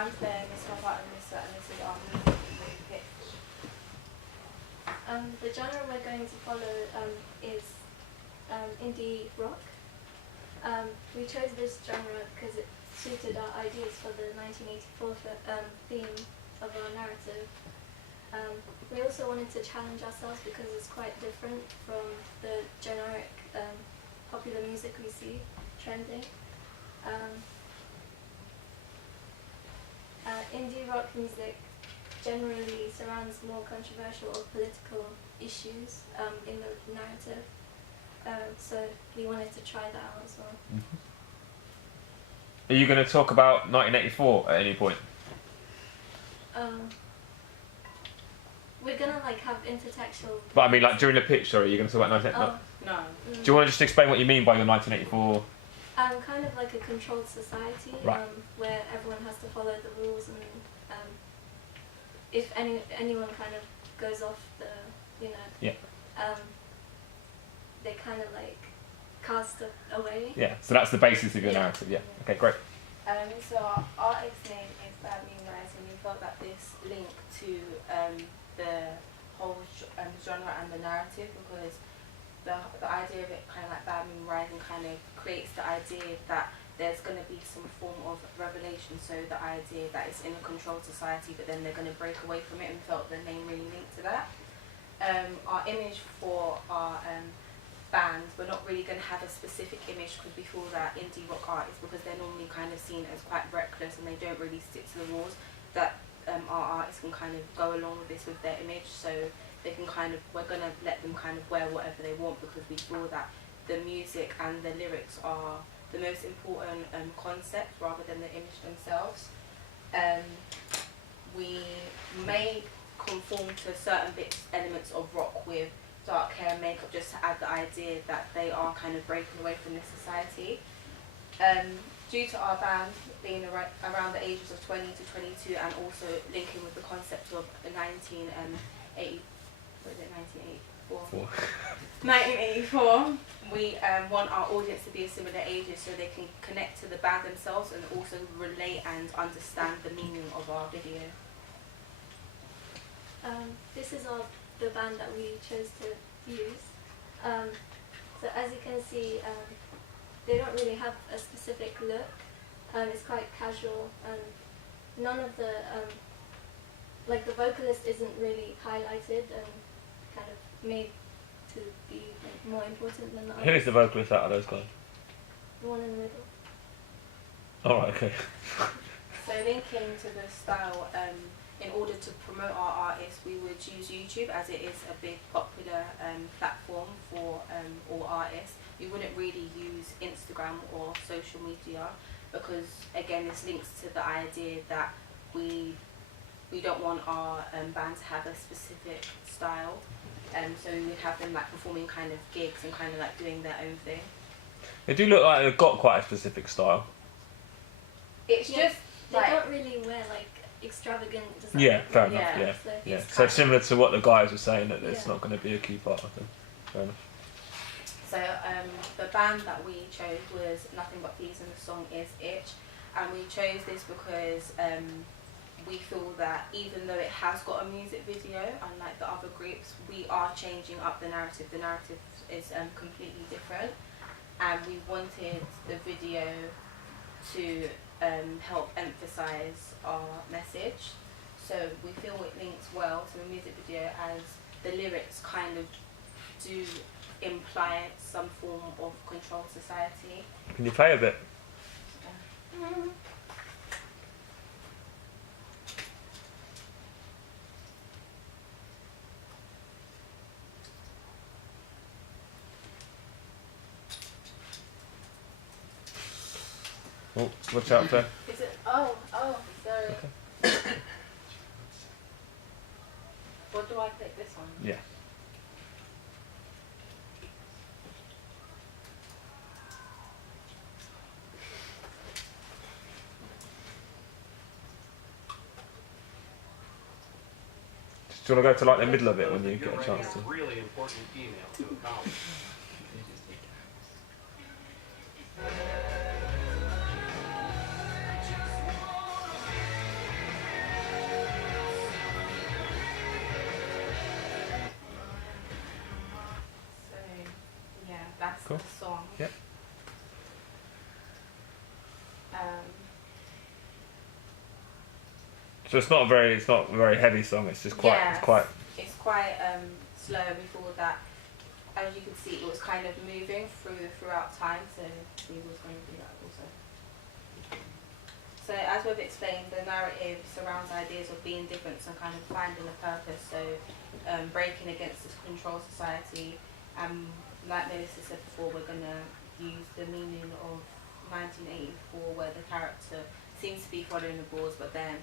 I'm Flaire, Miss Robert, and this is our music pick. The genre we're going to follow is indie rock. We chose this genre because it suited our ideas for the 1984 theme of our narrative. We also wanted to challenge ourselves because it's quite different from the generic popular music we see trending. Indie rock music generally surrounds more controversial or political issues in the narrative, so we wanted to try that out as well. Mm-hmm. Are you going to talk about 1984 at any point? We're gonna have intertextual. But I mean, during the pitch, sorry, you're going to talk about 1984? No. Do you want to just explain what you mean by your 1984? Kind of like a controlled society, right. Where everyone has to follow the rules, and if anyone kind of goes off the, yeah. They kind of cast it away. Yeah, so that's the basis of your narrative, yeah. Okay, great. So our artist's name is Bad Moon Rising. We felt that this linked to the whole genre and the narrative, because the idea of it kind of Bad Moon Rising kind of creates the idea that there's going to be some form of revelation, so the idea that it's in a controlled society but then they're going to break away from it, and felt the name really linked to that. Our image for our band, we're not really going to have a specific image because we feel that indie rock artists, because they're normally kind of seen as quite reckless and they don't really stick to the rules, that our artists can kind of go along with this with their image, so they can we're going to let them kind of wear whatever they want, because we feel that the music and the lyrics are the most important concept rather than the image themselves. We may conform to certain elements of rock with dark hair and makeup, just to add the idea that they are kind of breaking away from this society. Due to our band being around the ages of 20 to 22, and also linking with the concept of 1984, we want our audience to be of similar ages so they can connect to the band themselves and also relate and understand the meaning of our video. This is the band that we chose to use. So as you can see, they don't really have a specific look. It's quite casual, and none of the the vocalist isn't really highlighted and kind of made to be more important than the others. Who is the vocalist out of those guys? The one in the middle. Alright, okay. So linking to the style, in order to promote our artists, we would use YouTube, as it is a big popular platform for all artists. We wouldn't really use Instagram or social media, because again this links to the idea that we don't want our band to have a specific style, so we would have them performing kind of gigs and kind of doing their own thing. They do look like they've got quite a specific style. It's just they don't really wear extravagant design. Yeah, fair enough. Yeah. So similar to what the guys were saying, that it's not going to be a key part of them. Fair enough. So the band that we chose was Nothing But Thieves, and the song is Itch. And we chose this because we feel that even though it has got a music video, unlike the other groups, we are changing up the narrative. The narrative is completely different, and we wanted the video to help emphasize our message. So we feel it links well to the music video, as the lyrics kind of do imply some form of controlled society. Can you play a bit? Oh, watch out there. Is it? Oh, sorry. Okay. What do I click, this one? Yeah. Do you want to go to the middle of it when you get a chance to? Really important email to accomplish. Cool. the song. Yep. So it's not a very heavy song. It's just quite. Yes, It's quite. It's quite slow. Before that, as you can see, it was kind of moving throughout time. So we was going to do that also. So as we've explained, the narrative surrounds ideas of being different and kind of finding a purpose. So breaking against this control society. Like Melissa said before, we're going to use the meaning of 1984, where the character seems to be following the rules, but then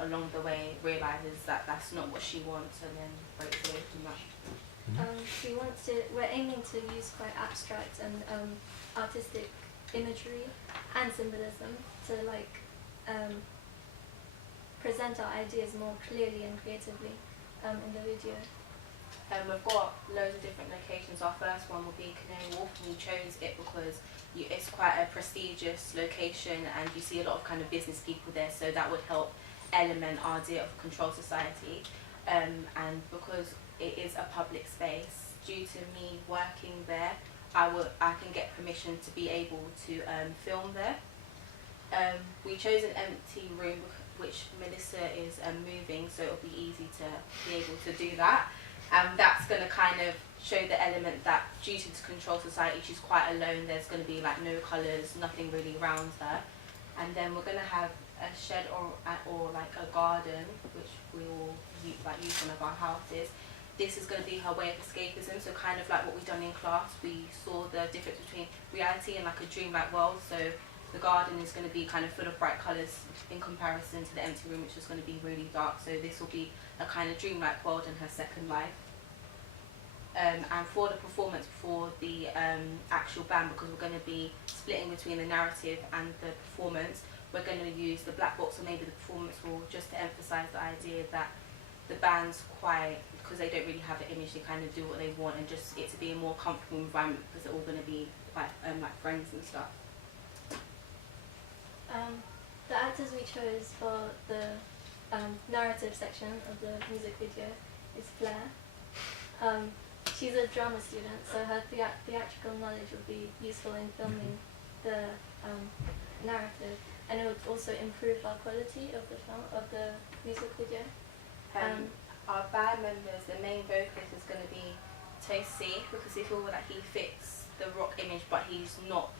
along the way realizes that that's not what she wants, and then breaks away from that. We're aiming to use quite abstract and artistic imagery and symbolism to present our ideas more clearly and creatively in the video. We've got loads of different locations. Our first one will be Canary Wharf, and we chose it because it's quite a prestigious location and you see a lot of kind of business people there, so that would help element our idea of control society. And because it is a public space, due to me working there, I can get permission to be able to film there. We chose an empty room which Melissa is moving, so it'll be easy to be able to do that. That's going to kind of show the element that due to this control society, she's quite alone. There's going to be like no colours, nothing really around her. And then we're going to have a shed or like a garden, which we will use one of our houses. This is going to be her way of escapism. So kind of like what we've done in class, we saw the difference between reality and like a dreamlike world. So the garden is going to be kind of full of bright colours in comparison to the empty room, which is going to be really dark. So this will be a kind of dreamlike world in her second life. And for the performance, for the actual band, because we're going to be splitting between the narrative and the performance, we're going to use the black box or maybe the performance hall, just to emphasise the idea that the band's quite, because they don't really have an image, they kind of do what they want, and just it to be a more comfortable environment because they're all going to be like friends and stuff. The actors we chose for the narrative section of the music video is Flaire. She's a drama student, so her theatrical knowledge will be useful in filming the narrative, and it would also improve our quality of the film, of the music video. Our band members, the main vocalist is going to be Tosi, because we feel that he fits the rock image, but he's not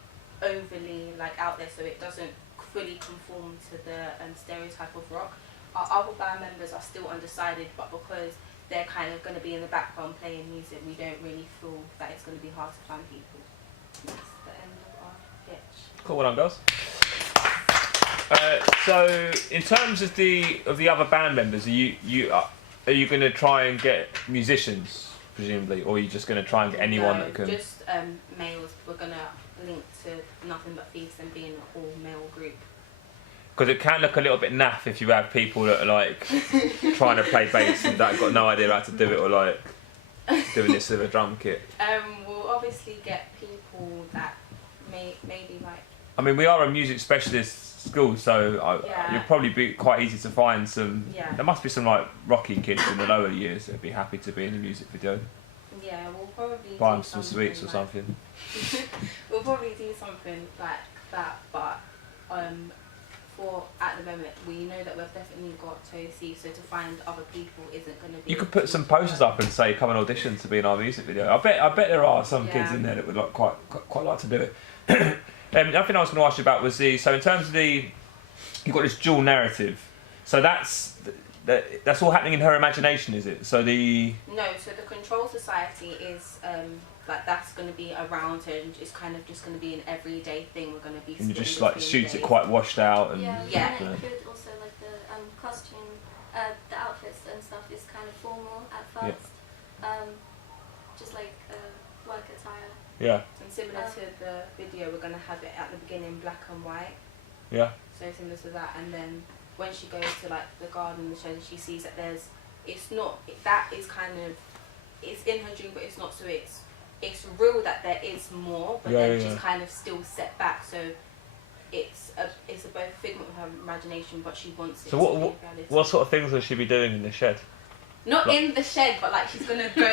overly like out there, so it doesn't fully conform to the stereotype of rock. Our other band members are still undecided, but because they're kind of going to be in the background playing music, we don't really feel that it's going to be hard to find people. That's the end of our pitch. Cool, well done, girls. So in terms of the other band members, are you going to try and get musicians, presumably, or are you just going to try and get anyone that can? Just males. We're going to link to Nothing But Thieves and being an all-male group. Because it can look a little bit naff if you have people that are like trying to play bass and that got no idea how to do it, or like doing this with a drum kit. We'll obviously get people that maybe like. I mean, we are a music specialist school, so you'll probably be quite easy to find some. Yeah. There must be some like rocky kids in the lower years that'd be happy to be in a music video. Yeah, we'll probably buy them some sweets or like, something. We'll probably do something like that, but for at the moment we know that we've definitely got Tosi, so to find other people isn't going to be. You could put some posters up and say come and audition to be in our music video. I bet there are some kids in there that would like quite like to do it. The other thing I was going to ask you about was so in terms of you've got this dual narrative, so that's all happening in her imagination, is it? So No, so the control society is like that's going to be around her, and it's kind of just going to be an everyday thing. We're going to be. And you just like shoots it quite washed out and. Yeah. And it include also like the costume, the outfits and stuff is kind of formal at first, just like work attire. Yeah. And similar to the video, we're going to have it at the beginning black and white. Yeah. So similar to that, and then when she goes to like the garden, she sees that it's in her dream, but it's not. So it's real that there is more, but then she's kind of still set back. So it's a both figment of her imagination, but she wants it to be realistic. What sort of things will she be doing in the shed? Not Like- in the shed, but like she's gonna go.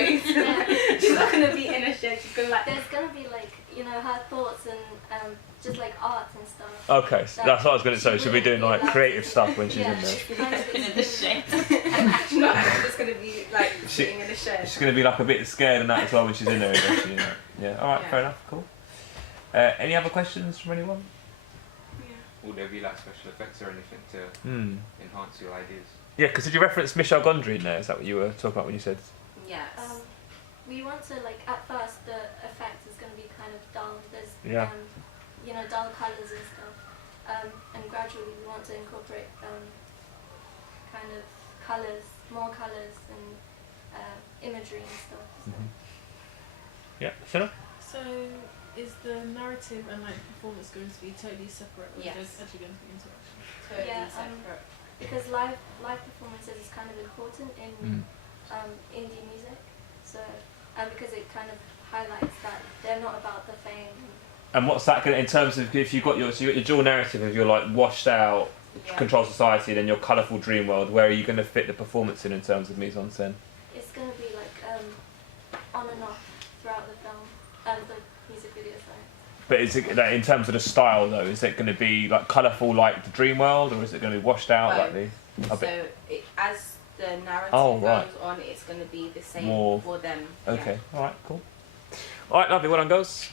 She's not gonna be in a shed. She's gonna like. There's gonna be like, you know, her thoughts and just like art and stuff. Okay, so that's what I was going to say. She'll be doing like creative stuff when she's Yeah. in there. She's gonna be in the shed. She's not just gonna be like sitting in the shed. She's going to be like a bit scared and that as well when she's in there. Isn't she? Yeah. All right. Yeah. Fair enough. Cool. Any other questions from anyone? Will there be like special effects or anything to enhance your ideas? Yeah, because did you reference Michelle Gondry in there? Is that what you were talking about when you said? Yes. We want to like at first the effect is going to be kind of dull. There's Yeah. you know, dull colours and stuff, and gradually we want to incorporate kind of colours, more colours and imagery and stuff. So. Yeah. Sarah? So, is the narrative and like performance going to be totally separate, or Yes. is there actually going to be interaction? Totally Yeah, separate. Because live performances is kind of important in indie music. So because it kind of highlights that they're not about the fame. And what's that going to, in terms of if you've got your dual narrative of your like washed out control society, then your colourful dream world, where are you going to fit the performance in terms of mise en scène? It's going to be like on and off throughout the film, the music video. Sorry. But is it like, in terms of the style though? Is it going to be like colourful like the dream world, or is it going to be washed out like the? So as the narrative right. goes on, it's going to be the same More. for them. Okay. All right. Cool. All right. Lovely. Well done, girls.